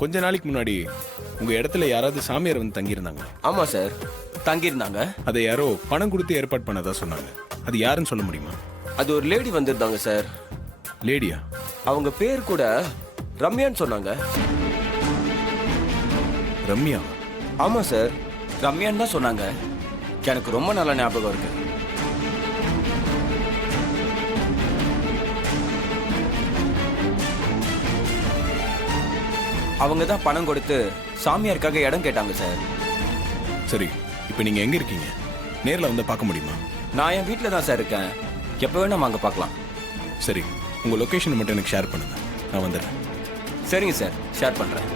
கொஞ்ச நாளைக்கு முன்னாடி உங்க இடத்துல யாராவது சாமியார் வந்து தங்கியிருந்தாங்க? ஆமா சார், தங்கியிருந்தாங்க. அதை யாரோ பணம் கொடுத்து ஏற்பாடு பண்ணதா சொன்னாங்க. அது யாருன்னு சொல்ல முடியுமா? அது ஒரு லேடி வந்திருந்தாங்க சார். லேடியா? அவங்க பேர் கூட ரம்யான்னு சொன்னாங்க. ரம்யா? ஆமா சார், ரம்யான்னு தான் சொன்னாங்க. எனக்கு ரொம்ப நல்ல ஞாபகம் இருக்கு. அவங்க தான் பணம் கொடுத்து சாமியாருக்காக இடம் கேட்டாங்க சார். சரி, இப்போ நீங்க எங்க இருக்கீங்க? நேர்ல வந்து பார்க்க முடியுமா? நான் என் வீட்டில் தான் சார் இருக்கேன். எப்போ வேணா நம்ம அங்கே பார்க்கலாம். சரி, உங்க லொகேஷன் மட்டும் எனக்கு ஷேர் பண்ணுங்க, நான் வந்துடுறேன். சரிங்க சார், ஷேர் பண்ணுறேன்.